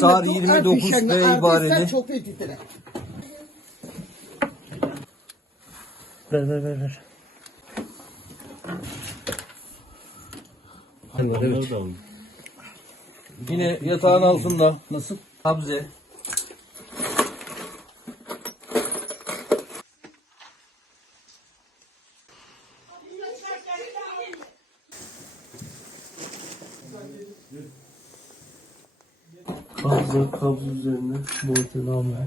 Sar 29 B ibareli. Ver. Evet. Yine yatağın altında. Nasıl? Kabze. Kabze üzerine boyutunu almaya.